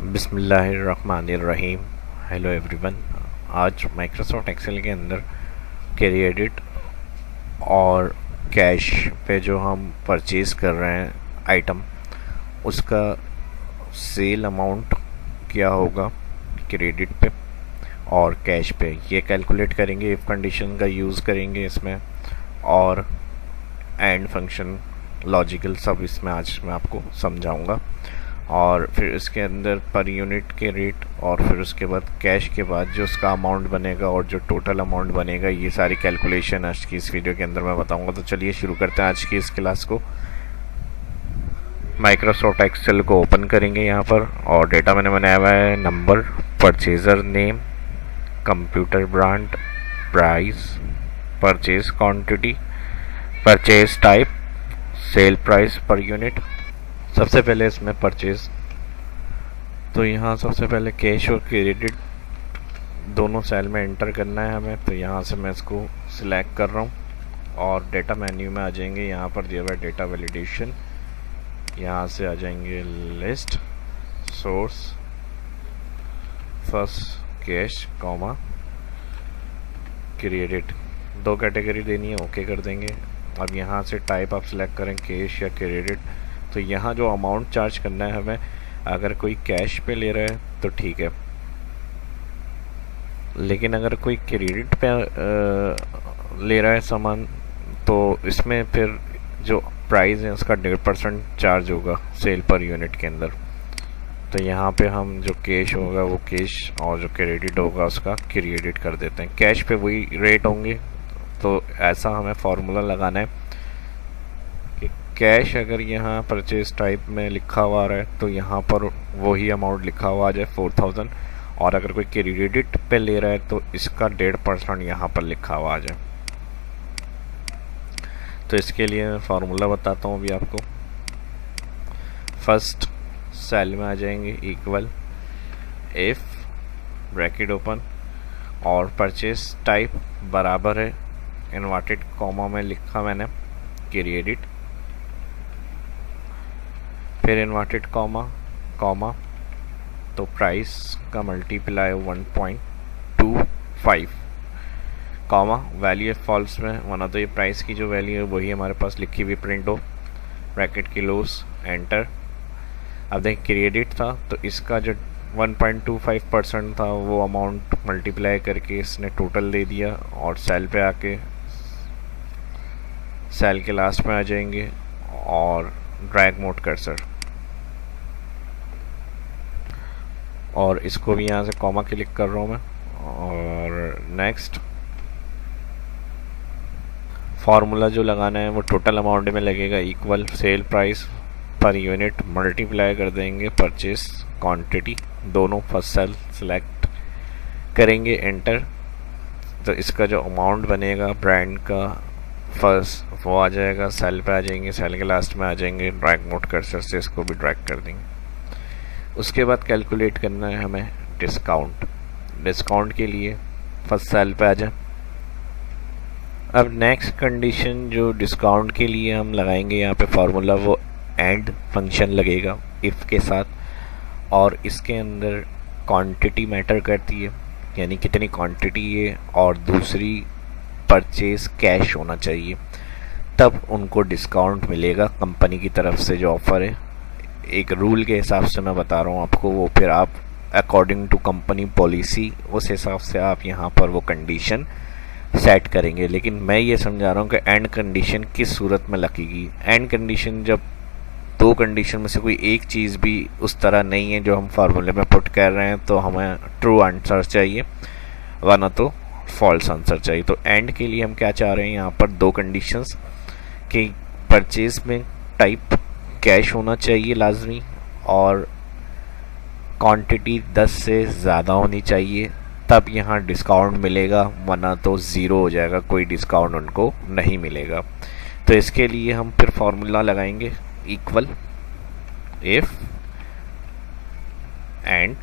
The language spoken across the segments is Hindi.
बिस्मिल्लाहिर्रहमानिर्रहीम। Hello everyone. आज माइक्रोसॉफ्ट एक्सेल के अंदर क्रेडिट और कैश पे जो हम परचेज़ कर रहे हैं आइटम, उसका सेल अमाउंट क्या होगा क्रेडिट पे और कैश पे, ये कैलकुलेट करेंगे। इफ़ कंडीशन का यूज़ करेंगे इसमें, और एंड फंक्शन लॉजिकल सब इसमें आज मैं आपको समझाऊंगा। और फिर इसके अंदर पर यूनिट के रेट, और फिर उसके बाद कैश के बाद जो उसका अमाउंट बनेगा और जो टोटल अमाउंट बनेगा, ये सारी कैलकुलेशन आज की इस वीडियो के अंदर मैं बताऊंगा। तो चलिए शुरू करते हैं आज की इस क्लास को। माइक्रोसॉफ्ट एक्सेल को ओपन करेंगे यहाँ पर, और डेटा मैंने बनाया हुआ है number, purchaser name, computer brand, price, purchase quantity, purchase type, sale price per unit. सबसे पहले इसमें परचेज, तो यहाँ सबसे पहले कैश और क्रेडिट दोनों सेल में एंटर करना है हमें। तो यहाँ से मैं इसको सिलेक्ट कर रहा हूँ और डेटा मेन्यू में आ जाएंगे। यहाँ पर दिया हुआ है डेटा वैलिडेशन, यहाँ से आ जाएंगे list, source, first cash comma credit, दो कैटेगरी देनी है, ओके कर देंगे। अब यहाँ से टाइप आप सिलेक्ट करें कैश या क्रेडिट। तो यहाँ जो अमाउंट चार्ज करना है हमें, अगर कोई कैश पे ले रहा है तो ठीक है, लेकिन अगर कोई क्रेडिट पे ले रहा है सामान, तो इसमें फिर जो प्राइस है उसका 1.5% चार्ज होगा सेल पर यूनिट के अंदर। तो यहाँ पे हम जो कैश होगा वो कैश, और जो क्रेडिट होगा उसका क्रेडिट कर देते हैं। कैश पे वही रेट होंगे। तो ऐसा हमें फार्मूला लगाना है कि कैश अगर यहाँ परचेज टाइप में लिखा हुआ है तो यहाँ पर वही अमाउंट लिखा हुआ आ जाए 4000, और अगर कोई क्रेडिट पे ले रहा है तो इसका 1.5% यहाँ पर लिखा हुआ आ जाए। तो इसके लिए मैं फार्मूला बताता हूँ अभी आपको। फर्स्ट सेल में आ जाएंगे, इक्वल इफ ब्रैकेट ओपन, और परचेज टाइप बराबर है इन्वर्टेड कॉमा में लिखा मैंने क्रेडिट, फिर इन्वर्टेड कॉमा कॉमा, तो प्राइस का मल्टीप्लाई 1.25 कॉमा, वैल्यू फॉल्स में माना तो ये प्राइस की जो वैल्यू है वही हमारे पास लिखी हुई प्रिंट हो, ब्रैकेट की क्लोज, एंटर। अब देखिए क्रेडिट था तो इसका जो 1.25% था वो अमाउंट मल्टीप्लाई करके इसने टोटल दे दिया, और सेल पे आके सेल के लास्ट में आ जाएंगे और ड्रैग मोड कर्सर, और इसको भी यहाँ से कॉमा क्लिक कर रहा हूँ मैं। और नेक्स्ट फार्मूला जो लगाना है वो टोटल अमाउंट में लगेगा, equal sale price per unit multiply कर देंगे परचेज क्वांटिटी, दोनों फर्स्ट सेल सेलेक्ट करेंगे, एंटर। तो इसका जो अमाउंट बनेगा ब्रांड का फर्स्ट वो आ जाएगा, सेल पे आ जाएंगे, सेल के लास्ट में आ जाएंगे, ड्रैग मोड कर्सर से इसको भी ड्रैग कर देंगे। उसके बाद कैलकुलेट करना है हमें डिस्काउंट। डिस्काउंट के लिए फर्स्ट सेल पे आ जाए। अब नेक्स्ट कंडीशन जो डिस्काउंट के लिए हम लगाएंगे यहाँ पे फार्मूला, वो एंड फंक्शन लगेगा इफ़ के साथ, और इसके अंदर क्वांटिटी मैटर करती है, यानी कितनी क्वांटिटी है, और दूसरी परचेज कैश होना चाहिए, तब उनको डिस्काउंट मिलेगा कंपनी की तरफ से जो ऑफ़र है। एक रूल के हिसाब से मैं बता रहा हूँ आपको, वो फिर आप अकॉर्डिंग टू कंपनी पॉलिसी उस हिसाब से आप यहाँ पर वो कंडीशन सेट करेंगे। लेकिन मैं ये समझा रहा हूँ कि एंड कंडीशन किस सूरत में लगेगी। एंड कंडीशन जब दो कंडीशन में से कोई एक चीज़ भी उस तरह नहीं है जो हम फार्मूले में पुट कर रहे हैं, तो हमें ट्रू आंसर चाहिए, वरना तो फॉल्स आंसर चाहिए। तो एंड के लिए हम क्या चाह रहे हैं यहाँ पर, दो कंडीशंस कि परचेज में टाइप कैश होना चाहिए लाजमी, और क्वांटिटी 10 से ज़्यादा होनी चाहिए, तब यहाँ डिस्काउंट मिलेगा, वरना तो ज़ीरो हो जाएगा, कोई डिस्काउंट उनको नहीं मिलेगा। तो इसके लिए हम फिर फार्मूला लगाएंगे, equal if and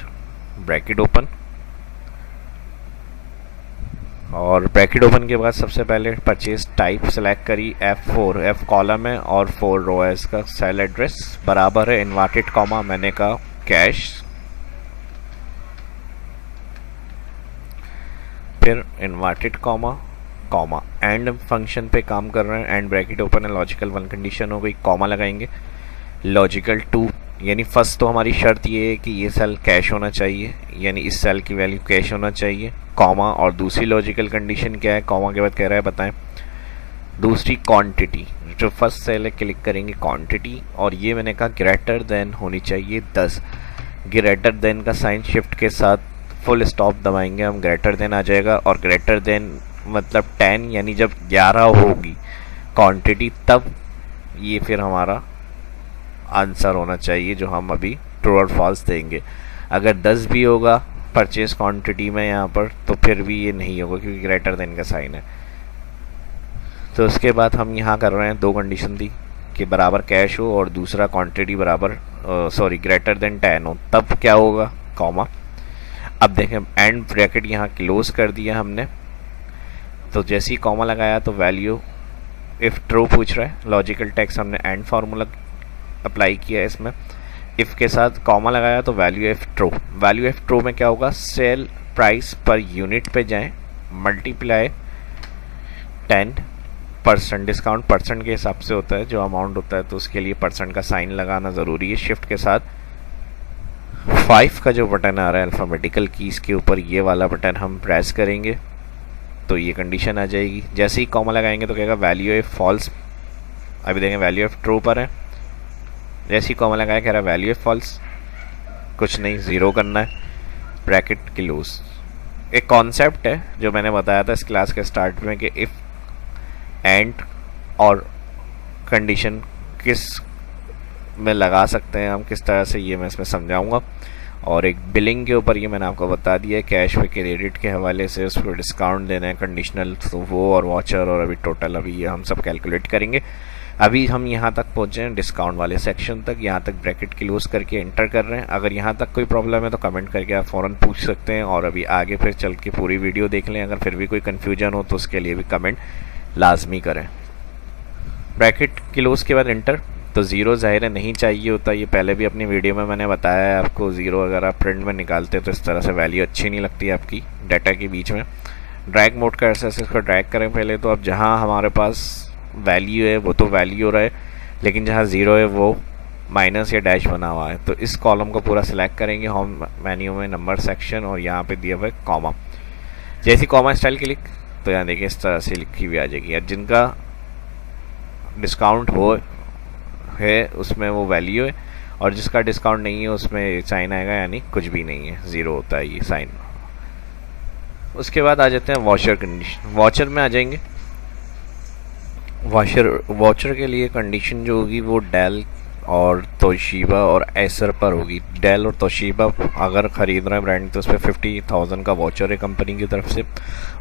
bracket open, और ब्रैकेट ओपन के बाद सबसे पहले परचेज टाइप सेलेक्ट करी, F4, F कॉलम है और 4 रो है, इसका सेल एड्रेस बराबर है इन्वर्टेड कॉमा मैंने कहा कैश, फिर inverted comma comma, and function पे काम कर रहे हैं, एंड ब्रैकेट ओपन है, लॉजिकल 1 कंडीशन हो गई, कॉमा लगाएंगे, लॉजिकल 2 यानी फर्स्ट तो हमारी शर्त ये है कि ये सेल कैश होना चाहिए, यानी इस सेल की वैल्यू कैश होना चाहिए, कॉमा, और दूसरी लॉजिकल कंडीशन क्या है, कॉमा के बाद कह रहा है बताएं, दूसरी क्वांटिटी, जो फर्स्ट सेल है क्लिक करेंगे क्वांटिटी, और ये मैंने कहा ग्रेटर देन होनी चाहिए 10, ग्रेटर देन का साइन शिफ्ट के साथ फुल स्टॉप दबाएंगे हम, ग्रेटर देन आ जाएगा, और ग्रेटर देन मतलब 10 यानी जब 11 होगी क्वांटिटी तब ये फिर हमारा आंसर होना चाहिए जो हम अभी ट्रू और फॉल्स देंगे। अगर 10 भी होगा परचेज क्वांटिटी में यहाँ पर तो फिर भी ये नहीं होगा क्योंकि ग्रेटर देन का साइन है। तो उसके बाद हम यहाँ कर रहे हैं 2 कंडीशन दी कि बराबर कैश हो और दूसरा क्वांटिटी बराबर ग्रेटर देन 10 हो, तब क्या होगा कॉमा। अब देखें एंड ब्रैकेट यहाँ क्लोज कर दिया हमने, तो जैसे ही कॉमा लगाया तो वैल्यू इफ़ ट्रू पूछ रहा है, लॉजिकल टेक्स्ट हमने एंड फार्मूला अप्लाई किया है इसमें, इफ़ के साथ कॉमा लगाया तो value if true, value if true में क्या होगा, सेल प्राइस पर यूनिट पे जाएं, मल्टीप्लाई 10%, डिस्काउंट परसेंट के हिसाब से होता है जो अमाउंट होता है, तो उसके लिए परसेंट का साइन लगाना ज़रूरी है, शिफ्ट के साथ 5 का जो बटन आ रहा है अल्फ़ाबेटिकल कीज़ के ऊपर, ये वाला बटन हम प्रेस करेंगे तो ये कंडीशन आ जाएगी। जैसे ही कॉमा लगाएंगे तो कहेगा वैल्यू इफ फॉल्स, अभी देखें वैल्यू इफ ट्रू पर है, जैसे ही कॉमा लगाया कह रहा है वैल्यू इफ फॉल्स, कुछ नहीं 0 करना है, ब्रैकेट क्लोज। एक कॉन्सेप्ट है जो मैंने बताया था इस क्लास के स्टार्ट में कि इफ़ एंड और कंडीशन किस में लगा सकते हैं हम, किस तरह से, ये मैं इसमें समझाऊंगा। और एक बिलिंग के ऊपर ये मैंने आपको बता दिया है, कैश पे क्रेडिट के हवाले से उस पर डिस्काउंट देना है कंडीशनल, तो वो और वाचर और अभी टोटल अभी ये हम सब कैलकुलेट करेंगे। अभी हम यहाँ तक पहुँचे हैं डिस्काउंट वाले सेक्शन तक, यहाँ तक ब्रैकेट क्लोज करके एंटर कर रहे हैं। अगर यहाँ तक कोई प्रॉब्लम है तो कमेंट करके आप फ़ौरन पूछ सकते हैं, और अभी आगे फिर चल के पूरी वीडियो देख लें। अगर फिर भी कोई कन्फ्यूजन हो तो उसके लिए भी कमेंट लाजमी करें। ब्रैकेट क्लोज के बाद एंटर, तो 0 ज़ाहिर है नहीं चाहिए होता, ये पहले भी अपनी वीडियो में मैंने बताया है आपको। 0 अगर आप प्रिंट में निकालते तो इस तरह से वैल्यू अच्छी नहीं लगती आपकी डाटा के बीच में। ड्रैग मोड का ऐसे इसको ड्रैग करें पहले, तो अब जहाँ हमारे पास वैल्यू है वो तो वैल्यू हो रहा है, लेकिन जहाँ 0 है वो माइनस या डैश बना हुआ है, तो इस कॉलम को पूरा सिलेक्ट करेंगे होम मेन्यू में नंबर सेक्शन, और यहाँ पे दिया हुआ है कॉमा। जैसी कॉमा स्टाइल क्लिक तो यहाँ देखिए इस तरह से लिखी हुई आ जाएगी। अब जिनका डिस्काउंट हो है उसमें वो वैल्यू है, और जिसका डिस्काउंट नहीं है उसमें साइन आएगा, यानी कुछ भी नहीं है, 0 होता है ये साइन। उसके बाद आ जाते हैं वॉचर कंडीशन। वॉचर में आ जाएंगे, वॉचर के लिए कंडीशन जो होगी वो डेल और तोशिबा और एसर पर होगी। डेल और तोशिबा अगर ख़रीद रहे हैं ब्रांड तो उस पर 50,000 का वॉचर है कंपनी की तरफ से,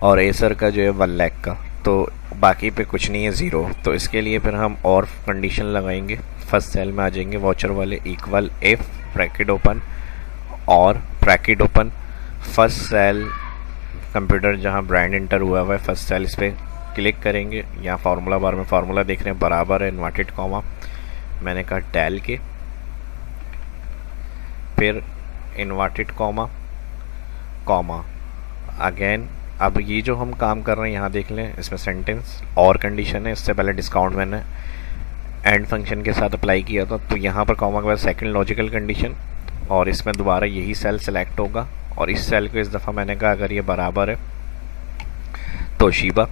और एसर का जो है 1 लाख का, तो बाकी पे कुछ नहीं है 0। तो इसके लिए फिर हम और कंडीशन लगाएंगे। फर्स्ट सेल में आ जाएंगे वॉचर वाले, इक्वल एफ ब्रैकेट ओपन और bracket open, first cell computer जहां ब्रांड एंटर हुआ है फर्स्ट सेल, इस पर क्लिक करेंगे। यहाँ फार्मूला बार में फार्मूला देख रहे हैं, बराबर है इन्वर्टेड कॉमा, मैंने कहा डेल के, फिर इन्वर्टेड कॉमा कॉमा अगेन। अब ये जो हम काम कर रहे हैं यहाँ देख लें, इसमें सेंटेंस और कंडीशन है, इससे पहले डिस्काउंट मैंने एंड फंक्शन के साथ अप्लाई किया था, तो यहाँ पर कॉमा के बाद सेकंड लॉजिकल कंडीशन, और इसमें दोबारा यही सेल सेलेक्ट होगा, और इस सेल को इस दफ़ा मैंने कहा अगर ये बराबर है तोशिबा,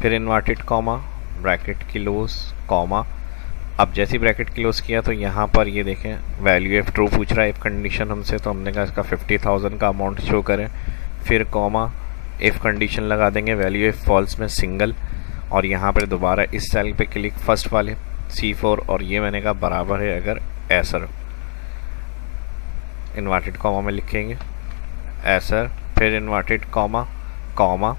फिर inverted comma bracket close comma. अब जैसे ब्रैकेट क्लोज किया तो यहाँ पर ये देखें वैल्यू इफ ट्रू पूछ रहा है, इफ कंडीशन हमसे, तो हमने कहा इसका 50,000 का अमाउंट शो करें, फिर कॉमा इफ कंडीशन लगा देंगे, वैल्यू इफ फॉल्स में सिंगल, और यहाँ पर दोबारा इस सेल पे क्लिक फर्स्ट वाले C4, और ये मैंने कहा बराबर है अगर ऐसर, इन्वर्टेड कॉमा में लिखेंगे ऐसर, फिर इन्वर्टेड कॉमा कॉमा